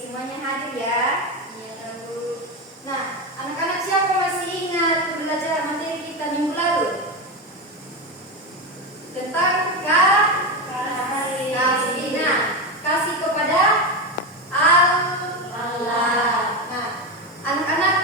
semuanya hadir ya. Iya, Bu. Nah, anak-anak siapa masih ingat pembelajaran materi kita minggu lalu? Tentang kasih. Nah, kasih kepada Allah. Nah, anak-anak,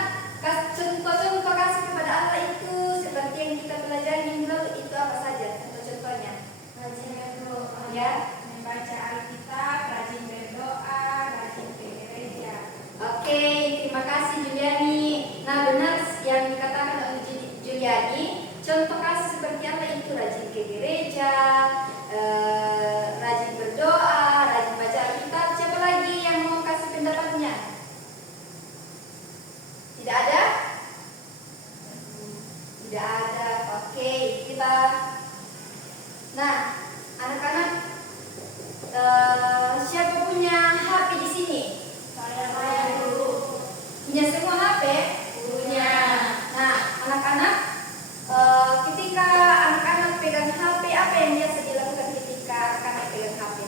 contoh-contoh kasih kepada Allah itu seperti yang kita pelajari minggu lalu itu apa saja? Contoh-contohnya. Rajin berdoa, Ya. membaca Alkitab, rajin berdoa, rajin ke gereja. Oke, terima kasih Juliani. Nah, benar yang dikatakan oleh Juliani. Contoh kasih seperti apa itu? Rajin ke gereja, rajin berdoa, rajin baca Alkitab. Siapa lagi yang mau kasih pendapatnya? Tidak ada? Tidak ada. Oke, kita. Nah, anak-anak, siapa punya HP di sini? Saya dulu Punya semua HP? punya. Nah, anak-anak, ketika anak-anak pegang HP, apa yang biasa dilakukan ketika anak-anak pegang HP?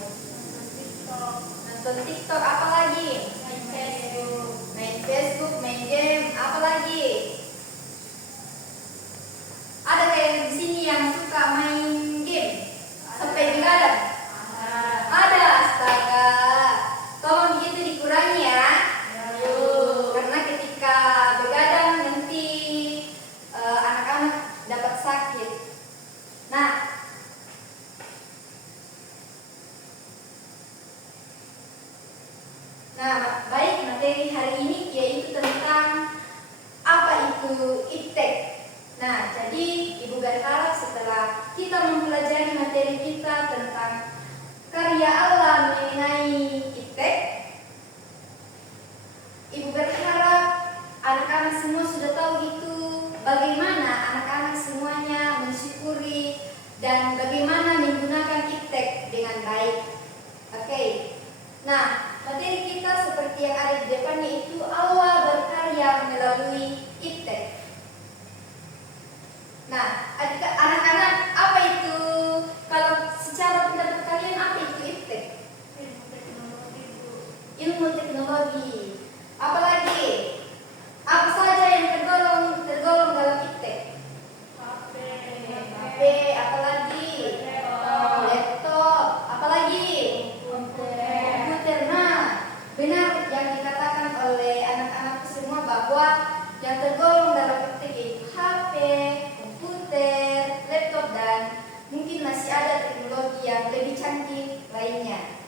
TikTok, Nonton TikTok, apa lagi? main Facebook, Main Facebook, main game, apa lagi? Ada kayak di sini yang suka main game sampai begadang? Ada, astaga. Tolong itu dikurangi ya. Karena ketika begadang nanti anak-anak dapat sakit. Nah, baik, materi hari ini yaitu tentang apa itu iptek. Nah, jadi Ibu berharap setelah kita mempelajari materi kita tentang karya Allah mengenai iptek, Ibu berharap anak-anak semua sudah tahu itu bagaimana anak-anak semuanya mensyukuri dan bagaimana menggunakan iptek dengan baik. Oke. Nah, materi kita seperti yang ada di depannya itu Allah berkarya melalui iptek. Nah, anak-anak, apa itu? Kalau secara pendapat kalian, apa itu iptek? ilmu teknologi, Bu. Ilmu teknologi. Apalagi? Apa saja yang tergolong dalam iptek? HP, apalagi? Laptop, apalagi? Komputer. Nah, benar yang dikatakan oleh anak-anak semua bahwa yang tergolong dalam iptek yaitu HP, komputer, laptop, dan mungkin masih ada teknologi yang lebih canggih lainnya.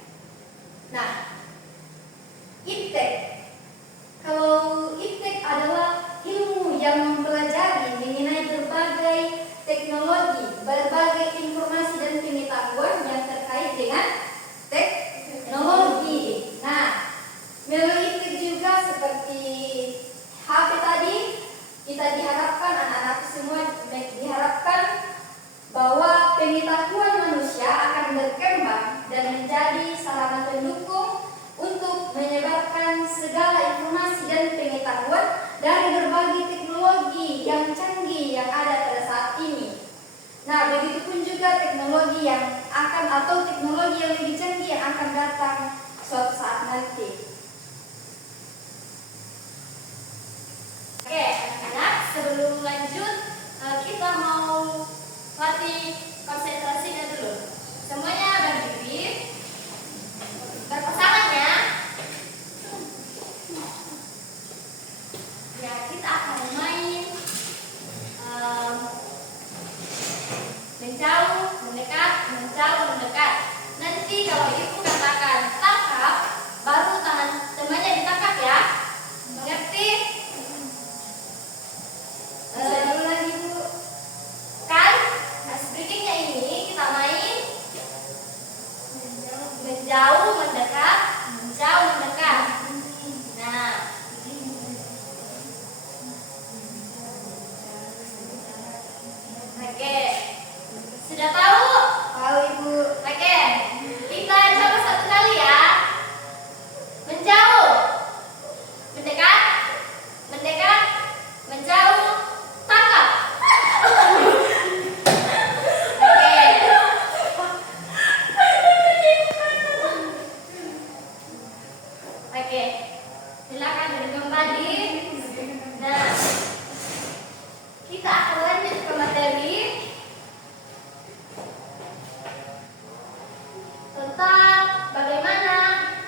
Nah, iptek. Kalau iptek adalah ilmu yang mempelajari mengenai berbagai teknologi, berbagai informasi dan pengetahuan yang terkait dengan teknologi. Nah, melalui iptek juga seperti HP tadi, kita diharapkan anak-anak semua diharapkan bahwa pengetahuan manusia akan berkembang dan menjadi sarana pendukung untuk menyebarkan segala informasi dan pengetahuan dari berbagai teknologi yang canggih yang ada pada saat ini. Nah, begitupun juga teknologi yang akan atau teknologi yang lebih canggih yang akan datang suatu saat nanti. Oke, anak-anak, sebelum lanjut kita mau latih konsentrasinya dulu. Semuanya berdiri, berpasangan ya. Ya, kita akan main menjauh, mendekat, menjauh, mendekat. Nanti kalau ibu katakan tangkap, baru tangan temannya ditangkap ya. Mengerti? Dulu lagi Bu. Kan? Nah, berikutnya ini kita main menjauh, mendekat, menjauh, mendekat. Nah, oke, sudah tahu? Tahu Ibu. Oke, kita coba Silakan duduk kembali. Nah, kita akan lanjut ke materi tentang bagaimana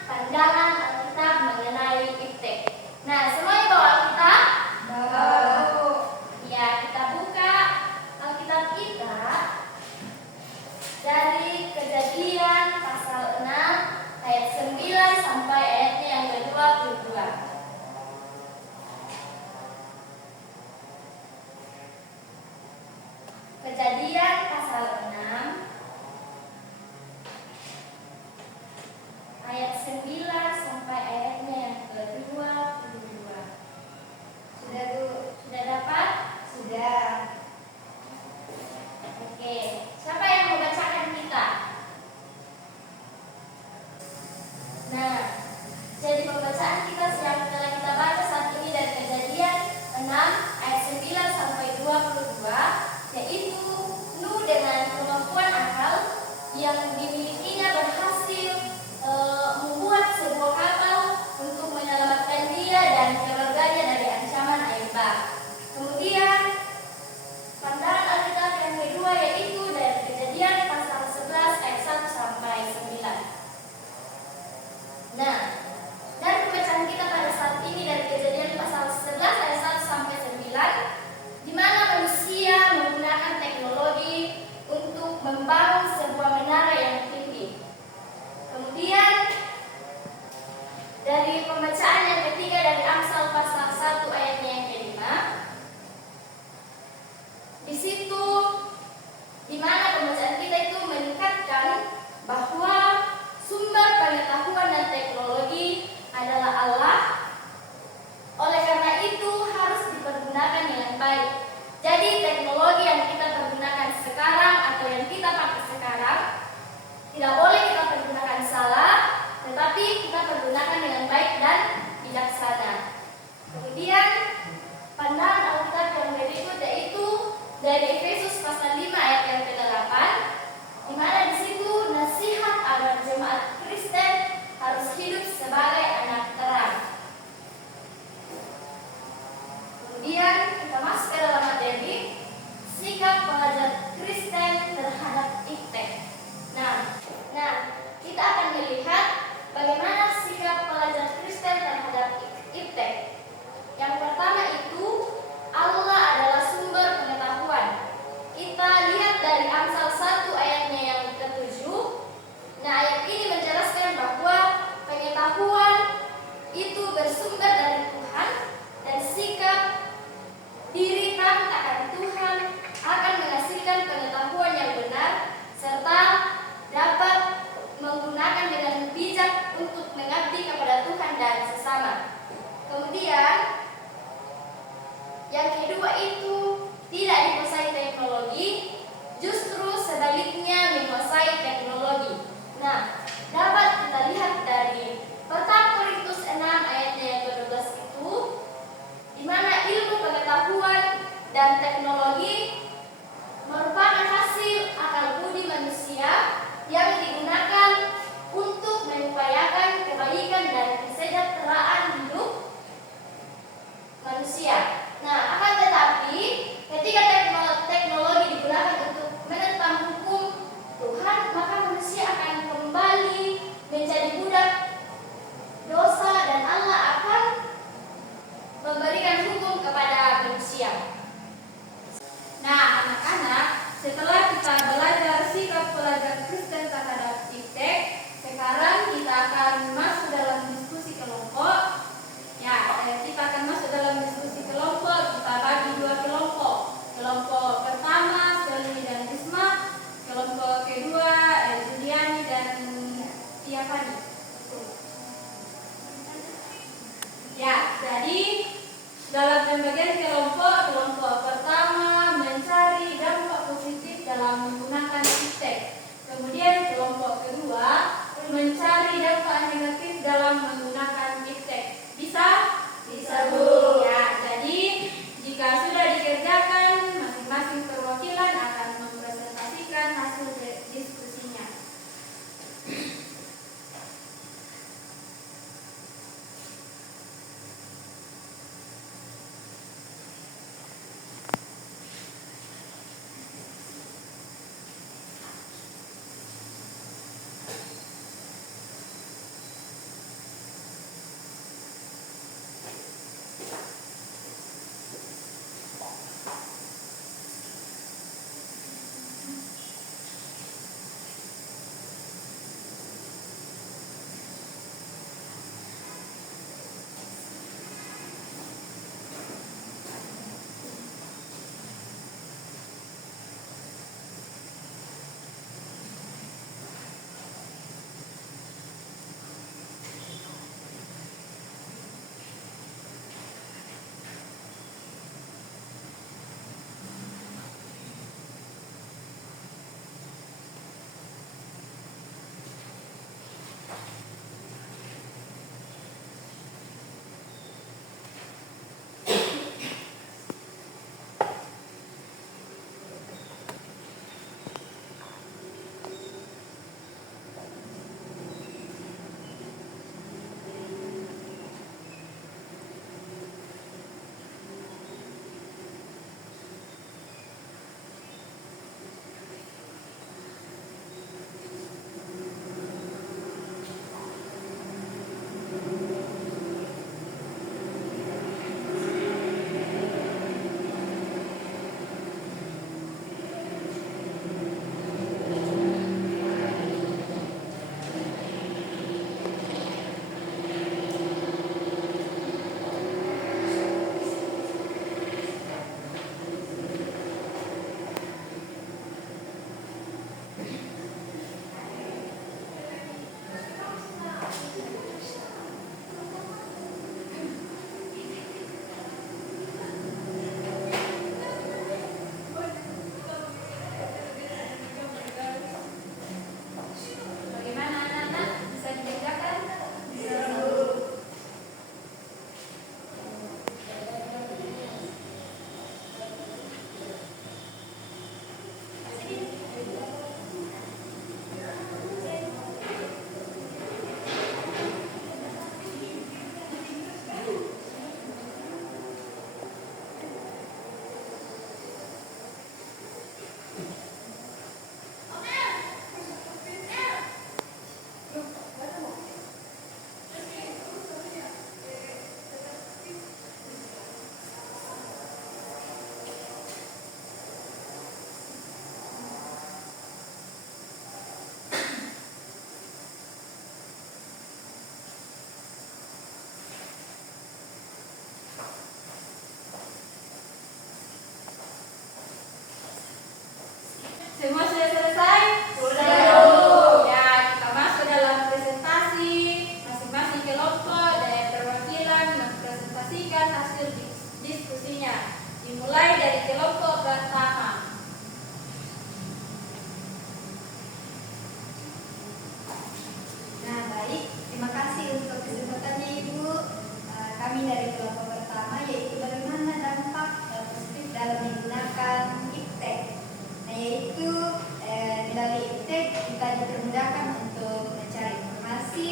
pandangan Alkitab mengenai iptek. Nah, semuanya bawa Alkitab? Baru. Ya, kita buka Alkitab kita dari Kejadian pasal 6 ayat 9 sampai ayatnya yang ke-22. Kejadian pasal 6 ayat 9 sampai ayatnya yang ke-22. Sudah, Bu? Sudah dapat? Sudah. Oke. Siapa yang mau bacakan kita? Nah, jadi pembacaan kita yang telah kita baca saat ini dari Kejadian 6 ayat 9 sampai 22, yaitu Nuh dengan kemampuan akal yang dimilikinya berhasil membuat sebuah kapal untuk menyelamatkan dia dan keluarganya dari ancaman air bah. Kemudian pandangan Alkitab yang kedua yaitu dari Kejadian pasal 11 ayat 1 sampai 9. Nah, dan pembacaan kita pada saat ini dari Kejadian pasal 11 ayat 1 sampai 9, di mana manusia menggunakan teknologi untuk membangun sebuah menara yang tinggi. Kemudian dari pembacaan yang ketiga dari Amsal pasal 1 ayatnya yang ke-5, di situ di mana pembacaan kita itu meningkatkan bahwa sumber pengetahuan dan teknologi adalah Allah. Oleh karena itu harus dipergunakan dengan baik. Jadi teknologi yang kita pergunakan sekarang atau yang kita pakai sekarang tidak boleh kita pergunakan salah, tetapi kita pergunakan dengan baik dan bijaksana. Kemudian pandangan Alkitab yang berikut yaitu dari Efesus pasal 5 ayat yang ke-8, di mana di situ nasihat agar jemaat Kristen harus hidup sebagai anak terang. Kemudian kita masuk ke dalam materi sikap pelajar Kristen terhadap iptek. Nah, kita akan melihat bagaimana sikap pelajar Kristen terhadap iptek. Yang pertama itu, Allah adalah sumber pengetahuan. Kita lihat dari Amsal 1 ayatnya yang ke-7. Nah, ayat ini menjelaskan bahwa pengetahuan itu bersumber dari Tuhan dan sikap diri takut akan Tuhan akan menghasilkan pengetahuan yang benar serta dapat menggunakan dengan bijak untuk mengabdi kepada Tuhan dan sesama. Kemudian yang kedua itu tidak dikuasai teknologi, justru sebaliknya menguasai teknologi. Nah, dapat kita lihat dari Pertama Korintus 6 ayatnya yang ke-12 itu, di mana ilmu pengetahuan dan teknologi merupakan hasil akal budi manusia yang digunakan untuk mengupayakan kebaikan dan kesejahteraan hidup manusia. Nah, akan tetapi ketika teknologi digunakan untuk menentang hukum Tuhan, maka manusia akan kembali menjadi budak dosa dan Allah akan memberikan hukum kepada manusia. Nah, anak-anak, setelah kita belajar sikap pelajar Kristen terhadap iptek, sekarang kita akan masuk dalam diskusi kelompok. Ya, kita akan masuk dalam diskusi kelompok. Kita bagi dua kelompok. Kelompok pertama, Selmi dan Risma. Kelompok kedua, Juliani dan Tiafani. Ya, jadi dalam pembagian kelompok pertama mencari dampak positif dalam menggunakan iptek. Kemudian kelompok kedua mencari dampak negatif dalam menggunakan iptek. Bisa? Bisa, Bu. Ya, jadi jika sudah dikerjakan, masing-masing perwakilan akan mempresentasikan hasil diskusinya. Semua sudah selesai? Sudah. Ya, kita masuk dalam presentasi. Masing-masing kelompok dan perwakilan mempresentasikan hasil diskusinya. Dimulai dari kelompok pertama. Nah, baik. Terima kasih untuk kesempatannya Ibu. Kami dari kelompok pertama yaitu bagaimana dampak positif dalam menggunakan iptek. Nah, yaitu melalui iptek kita dipermudahkan untuk mencari informasi.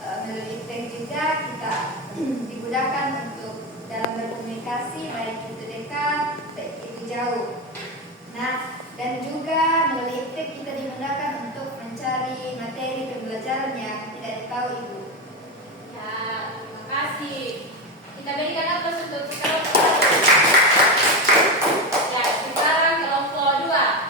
Melalui iptek juga kita dimudahkan untuk dalam berkomunikasi baik itu dekat, baik itu jauh. Nah, dan juga melalui iptek kita dimudahkan untuk mencari materi pembelajaran yang tidak ditahu Ibu. Ya, terima kasih. Kita berikan aplaus untuk kelompok satu. Ya, sekarang kelompok 2.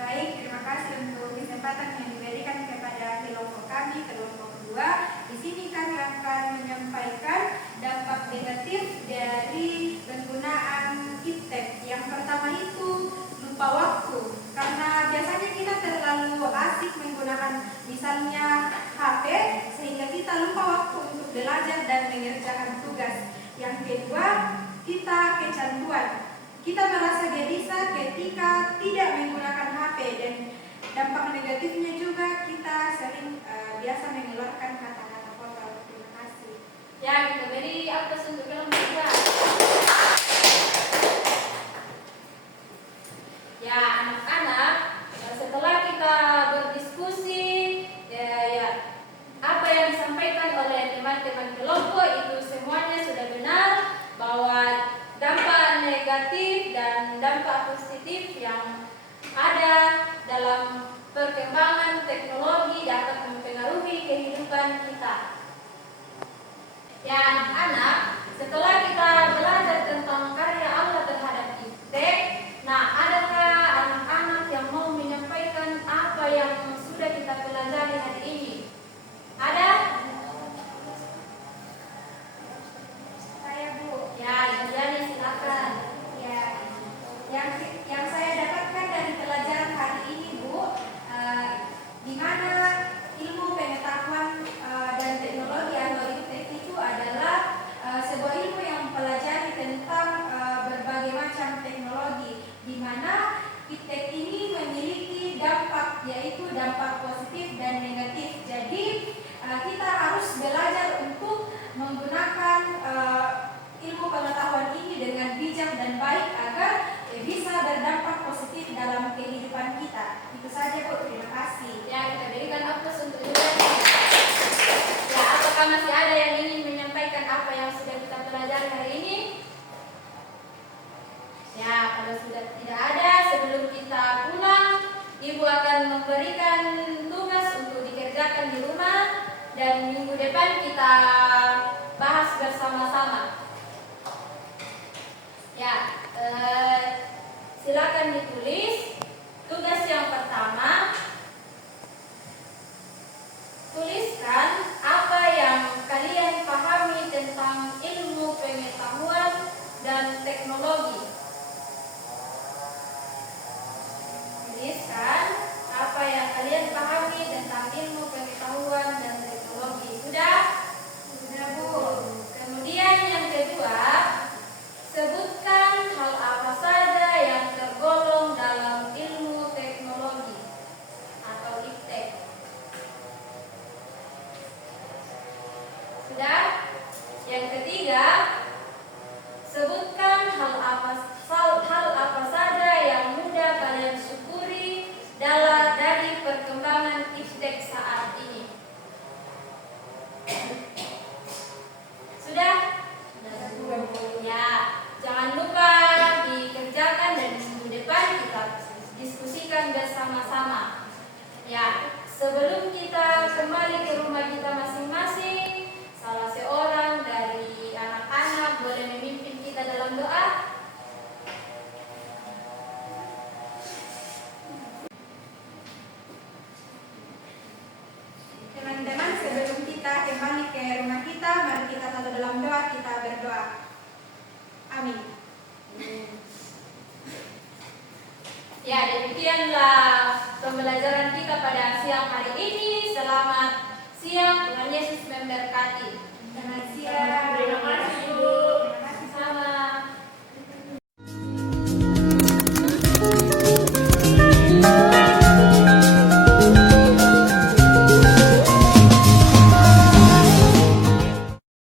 Baik, terima kasih untuk kesempatan yang diberikan kepada kelompok kami, kelompok 2. Di sini kami akan menyampaikan dampak negatif dari penggunaan iptek. Yang pertama itu lupa waktu, karena biasanya kita terlalu asik menggunakan misalnya HP sehingga kita lupa waktu untuk belajar dan mengerjakan tugas. Yang kedua, kita kecanduan. Kita merasa gelisah ketika tidak menggunakan HP, dan dampak negatifnya juga kita sering biasa mengeluarkan kata-kata kotor. Terima kasih. Ya, kita beri aplaus untuk kelompok 2. Ya, anak-anak, setelah kita berdiskusi, apa yang disampaikan oleh teman-teman kelompok itu semuanya sudah benar, bahwa dampak negatif dan dampak positif yang ada dalam perkembangan teknologi dapat mempengaruhi kehidupan kita. Ya, anak-anak, setelah kita belajar tentang karya Allah terhadap iptek, nah, adakah anak-anak yang mau menyampaikan apa yang sudah kita pelajari hari ini? Ada? Saya Bu. Ya, Ibu silakan. Ya, yang saya dapatkan dari pelajaran hari ini Bu, di mana ilmu pengetahuan dan teknologi atau iptek itu adalah sebuah ilmu yang mempelajari tentang berbagai macam teknologi, di mana iptek ini memiliki dampak, yaitu dampak positif dan negatif. Jadi kita harus belajar untuk menggunakan ilmu pengetahuan ini dengan bijak dan baik agar bisa berdampak positif dalam kehidupan kita. Itu saja Bu, terima kasih. Ya, kita berikan aplaus untuk Ibu. Ya, apakah masih ada yang ingin menyampaikan apa yang sudah kita pelajari hari ini? Ya, kalau sudah tidak ada, sebelum kita pulang, Ibu akan memberikan tugas untuk dikerjakan di rumah, dan minggu depan kita bahas bersama-sama. Ya, silakan ditulis. Tugas yang pertama, tuliskan apa yang kalian pahami tentang ilmu pengetahuan dan teknologi. Tuliskan apa yang kalian pahami tentang ilmu pengetahuan dan teknologi. Sudah? Sudah Bu. Kemudian yang kedua, sebutkan hal apa saja yang tergolong dalam ilmu teknologi atau iptek. Sudah? Yang ketiga, sebutkan hal apa saja yang mudah kalian syukuri dari perkembangan iptek saat ini. Sudah? Ya, jangan lupa dikerjakan dan minggu depan kita diskusikan bersama-sama. Ya, sebelum kita kembali ke rumah kita masing-masing, salah seorang dari anak-anak boleh memimpin kita dalam doa. Teman-teman, sebelum kita kembali ke ke rumah kita, mari kita satu dalam doa, kita berdoa. Amin. Ya, demikianlah pembelajaran kita pada siang hari ini. Selamat siang, Tuhan Yesus memberkati. Selamat siang. Terima kasih.